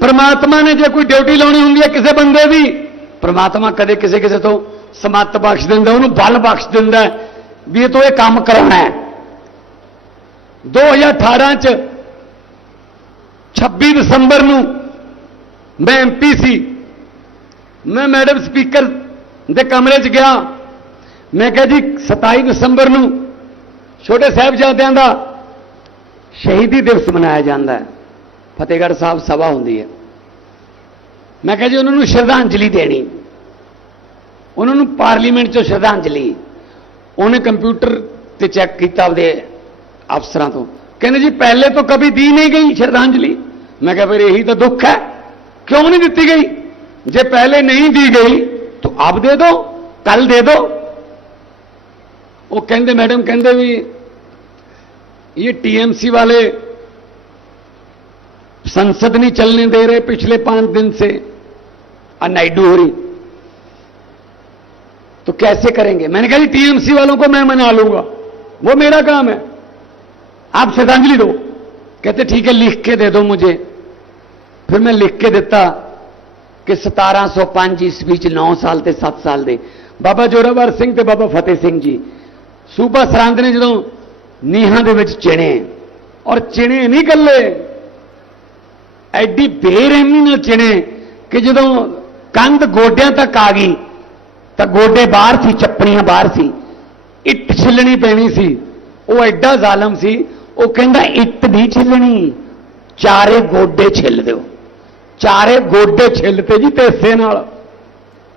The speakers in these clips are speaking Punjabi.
ਪਰਮਾਤਮਾ ਨੇ ਜੇ ਕੋਈ ਡਿਊਟੀ ਲਾਉਣੀ ਹੁੰਦੀ ਹੈ ਕਿਸੇ ਬੰਦੇ ਦੀ, ਪਰਮਾਤਮਾ ਕਦੇ ਕਿਸੇ ਕਿਸੇ ਤੋਂ ਸਮੱਤ ਬਖਸ਼ ਦਿੰਦਾ, ਉਹਨੂੰ ਬਲ ਬਖਸ਼ ਦਿੰਦਾ ਵੀ ਇਹ ਤੋਂ ਇਹ ਕੰਮ ਕਰਾਉਣਾ ਹੈ। 2018 ਚ 26 ਦਸੰਬਰ ਨੂੰ ਮੈਂ ਐਮਪੀ ਸੀ। ਮੈਂ ਮੈਡਮ ਸਪੀਕਰ ਦੇ ਕਮਰੇ 'ਚ ਗਿਆ। ਮੈਂ ਕਿਹਾ ਜੀ 27 ਦਸੰਬਰ ਨੂੰ ਛੋਟੇ ਸਾਹਿਬਜ਼ਾਦਿਆਂ ਦਾ ਸ਼ਹੀਦੀ ਦਿਵਸ ਮਨਾਇਆ ਜਾਂਦਾ ਹੈ। ਫਤਿਹਗੜ੍ਹ ਸਾਹਿਬ ਸਭਾ ਹੁੰਦੀ ਹੈ। ਮੈਂ ਕਿਹਾ ਜੀ, ਉਹਨਾਂ ਨੂੰ ਸ਼ਰਧਾਂਜਲੀ ਦੇਣੀ। ਉਹਨਾਂ ਨੂੰ ਪਾਰਲੀਮੈਂਟ 'ਚੋਂ ਸ਼ਰਧਾਂਜਲੀ। ਉਹਨੇ ਕੰਪਿਊਟਰ ਤੇ ਚੈੱਕ ਕੀਤਾ ਉਹਦੇ ਅਫਸਰਾਂ ਤੋਂ। ਕਹਿੰਦੇ ਜੀ, ਪਹਿਲੇ ਤੋਂ ਕਦੀ ਦੀ ਨਹੀਂ ਗਈ ਸ਼ਰਧਾਂਜਲੀ। ਮੈਂ ਕਿਹਾ, ਫਿਰ ਇਹੀ ਤਾਂ ਦੁੱਖ ਹੈ। ਕਿਉਂ ਨਹੀਂ ਦਿੱਤੀ ਗਈ? ਜੇ ਪਹਿਲੇ ਨਹੀਂ ਦੀ ਗਈ, ਤਾਂ ਆਪ ਦੇ ਦਿਓ ਕੱਲ ਦੇ ਦਿਓ ਉਹ ਕਹਿੰਦੇ, ਮੈਡਮ ਕਹਿੰਦੇ ਵੀ, ਇਹ ਟੀਐਮਸੀ ਵਾਲੇ संसद नहीं चलने दे रहे पिछले पांच दिन से और नायडू हो रही तो कैसे करेंगे मैंने कहा जी टीएमसी वालों को मैं मना लूंगा वो मेरा काम है आप श्रद्धांजलि दो कहते ठीक है लिख के दे दो मुझे फिर मैं लिख के ਦਿੱਤਾ ਕਿ 1705 ਈਸਵੀ ਚ 9 ਸਾਲ ਤੇ 7 ਸਾਲ ਦੇ ਬਾਬਾ ਜੋਰਾਵਰ ਸਿੰਘ ਤੇ ਬਾਬਾ ਫਤਿਹ ਸਿੰਘ ਜੀ ਸੂਬਾ ਸਰਹੰਦ ਨੇ ਜਦੋਂ ਨੀਹਾਂ ਦੇ ਵਿੱਚ ਚਿਣੇ ਔਰ ਚਿਣੇ ਨਹੀਂ ਕੱਲੇ ਐਡੀ ਬੇਰਹਿਮੀ ਨਾਲ ਚਿਣੇ ਕਿ ਜਦੋਂ ਕੰਧ ਗੋਡਿਆਂ ਤੱਕ ਆ ਗਈ, ਤਾਂ ਗੋਡੇ ਬਾਹਰ ਸੀ, ਚੱਪੜੀਆਂ ਬਾਹਰ ਸੀ। ਇੱਟ ਛਿੱਲਣੀ ਪੈਣੀ ਸੀ। ਉਹ ਐਡਾ ਜ਼ਾਲਮ ਸੀ, ਉਹ ਕਹਿੰਦਾ, ਇੱਟ ਨਹੀਂ ਛਿੱਲਣੀ, ਚਾਰੇ ਗੋਡੇ ਛਿੱਲ ਦਿਓ। ਚਾਰੇ ਗੋਡੇ ਛਿੱਲ ਤੇ ਜੀ ਤੇਸੇ ਨਾਲ।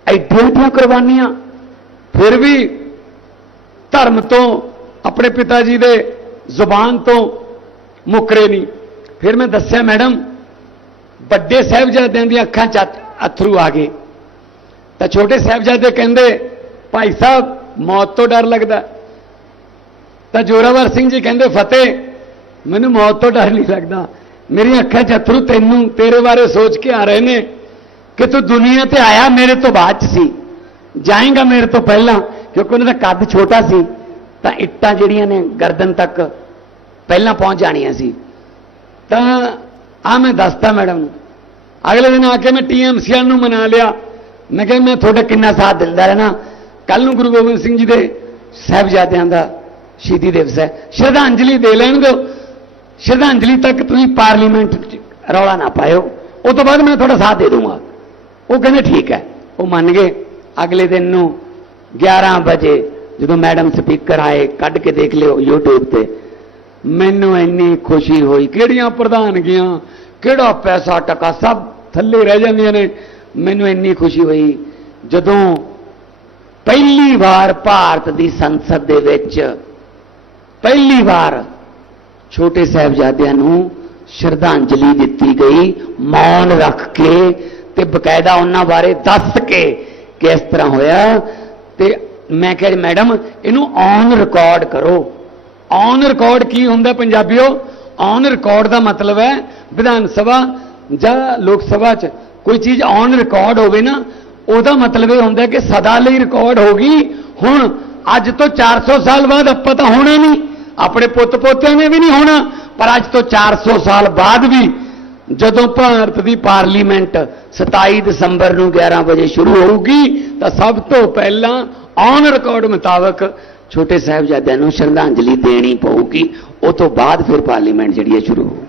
ਐਡੀਆਂ ਐਡੀਆਂ ਕੁਰਬਾਨੀਆਂ। ਫਿਰ ਵੀ ਧਰਮ ਤੋਂ, ਆਪਣੇ ਪਿਤਾ ਜੀ ਦੇ ਜ਼ੁਬਾਨ ਤੋਂ ਮੁਕਰੇ ਨਹੀਂ। ਫਿਰ ਮੈਂ ਦੱਸਿਆ, ਮੈਡਮ ਵੱਡੇ ਸਾਹਿਬਜ਼ਾਦਿਆਂ ਦੀਆਂ ਅੱਖਾਂ 'ਚ ਅਥਰੂ ਆ ਗਏ। ਤਾਂ ਛੋਟੇ ਸਾਹਿਬਜ਼ਾਦੇ ਕਹਿੰਦੇ, ਭਾਈ ਸਾਹਿਬ, ਮੌਤ ਤੋਂ ਡਰ ਲੱਗਦਾ ਤਾਂ ਜੋਰਾਵਰ ਸਿੰਘ ਜੀ ਕਹਿੰਦੇ, ਫਤਿਹ, ਮੈਨੂੰ ਮੌਤ ਤੋਂ ਡਰ ਨਹੀਂ ਲੱਗਦਾ। ਮੇਰੀਆਂ ਅੱਖਾਂ 'ਚ ਅਥਰੂ ਤੈਨੂੰ, ਤੇਰੇ ਬਾਰੇ ਸੋਚ ਕੇ ਆ ਰਹੇ ਨੇ ਕਿ ਤੂੰ ਦੁਨੀਆ ਤੇ ਆਇਆ ਮੇਰੇ ਤੋਂ ਬਾਅਦ 'ਚ ਸੀ। ਜਾਏਗਾ ਮੇਰੇ ਤੋਂ ਪਹਿਲਾਂ, ਕਿਉਂਕਿ ਉਹਨਾਂ ਦਾ ਕੱਦ ਛੋਟਾ ਸੀ। ਤਾਂ ਇੱਟਾਂ ਜਿਹੜੀਆਂ ਨੇ ਗਰਦਨ ਤੱਕ ਪਹਿਲਾਂ ਪਹੁੰਚ ਜਾਣੀਆਂ ਸੀ। ਤਾਂ ਆ ਮੈਂ ਦੱਸਤਾ ਮੈਡਮ ਨੂੰ ਅਗਲੇ ਦਿਨ ਆ ਕੇ ਮੈਂ ਟੀਐਮਸੀਆਰ ਨੂੰ ਮਨਾ ਲਿਆ। ਮੈਂ ਕਿਹਾ, ਮੈਂ ਤੁਹਾਡਾ ਕਿੰਨਾ ਸਾਥ ਦਿੰਦਾ ਰਹਿਣਾ। ਕੱਲ ਨੂੰ ਗੁਰੂ ਗੋਬਿੰਦ ਸਿੰਘ ਜੀ ਦੇ ਸਾਹਿਬਜ਼ਾਦਿਆਂ ਦਾ ਸ਼ਹੀਦੀ ਦਿਵਸ ਹੈ। ਸ਼ਰਧਾਂਜਲੀ ਦੇ ਲੈਣ ਦਿਓ। ਸ਼ਰਧਾਂਜਲੀ ਤੱਕ ਤੁਸੀਂ ਪਾਰਲੀਮੈਂਟ 'ਚ ਰੌਲਾ ਨਾ ਪਾਇਓ। ਉਹ ਤੋਂ ਬਾਅਦ ਮੈਂ ਤੁਹਾਡਾ ਸਾਥ ਦੇ ਦੂੰਗਾ। ਉਹ ਕਹਿੰਦੇ, ਠੀਕ ਹੈ। ਉਹ ਮੰਨ ਗਏ। ਅਗਲੇ ਦਿਨ ਨੂੰ 11 ਵਜੇ ਜਦੋਂ ਮੈਡਮ ਸਪੀਕਰ ਆਏ, ਕੱਢ ਕੇ ਦੇਖ ਲਿਓ YouTube ਤੇ। ਮੈਨੂੰ ਇੰਨੀ ਖੁਸ਼ੀ ਹੋਈ। ਕਿਹੜੀਆਂ ਪ੍ਰਧਾਨਗੀਆਂ? ਕਿਹੜਾ ਪੈਸਾ ਟਕਾ, ਸਭ ਥੱਲੇ ਰਹਿ ਜਾਂਦੀਆਂ ਨੇ। ਮੈਨੂੰ ਇੰਨੀ ਖੁਸ਼ੀ ਹੋਈ ਜਦੋਂ ਪਹਿਲੀ ਵਾਰ ਭਾਰਤ ਦੀ ਸੰਸਦ ਦੇ ਵਿੱਚ ਪਹਿਲੀ ਵਾਰ ਛੋਟੇ ਸਾਹਿਬਜ਼ਾਦਿਆਂ ਨੂੰ ਸ਼ਰਧਾਂਜਲੀ ਦਿੱਤੀ ਗਈ, ਮੌਨ ਰੱਖ ਕੇ ਤੇ ਬਕਾਇਦਾ ਉਹਨਾਂ ਬਾਰੇ ਦੱਸ ਕੇ ਕਿ ਇਸ ਤਰ੍ਹਾਂ ਹੋਇਆ। ਤੇ ਮੈਂ ਕਿਹਾ ਮੈਡਮ, ਇਹਨੂੰ ਔਨ ਰਿਕਾਰਡ ਕਰੋ। ਔਨ ਰਿਕਾਰਡ ਕੀ ਹੁੰਦਾ ਪੰਜਾਬੀਓ? ਔਨ ਰਿਕਾਰਡ ਦਾ ਮਤਲਬ ਹੈ ਵਿਧਾਨ ਸਭਾ ਜਾਂ ਲੋਕ ਸਭਾ 'ਚ ਕੋਈ ਚੀਜ਼ ਔਨ ਰਿਕਾਰਡ ਹੋਵੇ ਨਾ, ਉਹਦਾ ਮਤਲਬ ਇਹ ਹੁੰਦਾ ਕਿ ਸਦਾ ਲਈ ਰਿਕਾਰਡ ਹੋ ਗਈ। ਹੁਣ ਅੱਜ ਤੋਂ 400 ਸਾਲ ਬਾਅਦ ਆਪਾਂ ਤਾਂ ਹੋਣਾ ਨਹੀਂ। ਆਪਣੇ ਪੁੱਤ ਪੋਤਿਆਂ ਨੇ ਵੀ ਨਹੀਂ ਹੋਣਾ, ਪਰ ਅੱਜ ਤੋਂ 400 ਸਾਲ ਬਾਅਦ ਵੀ ਜਦੋਂ ਭਾਰਤ ਦੀ ਪਾਰਲੀਮੈਂਟ 27 ਦਸੰਬਰ ਨੂੰ 11 ਵਜੇ ਸ਼ੁਰੂ ਹੋਊਗੀ, ਤਾਂ ਸਭ ਤੋਂ ਪਹਿਲਾਂ ਔਨ ਰਿਕਾਰਡ ਮੁਤਾਬਕ ਛੋਟੇ ਸਾਹਿਬਜ਼ਾਦਿਆਂ ਨੂੰ ਸ਼ਰਧਾਂਜਲੀ ਦੇਣੀ ਪਊਗੀ। ਉਹ ਤੋਂ ਬਾਅਦ ਫਿਰ ਪਾਰਲੀਮੈਂਟ ਜਿਹੜੀ ਹੈ ਸ਼ੁਰੂ ਹੋਊ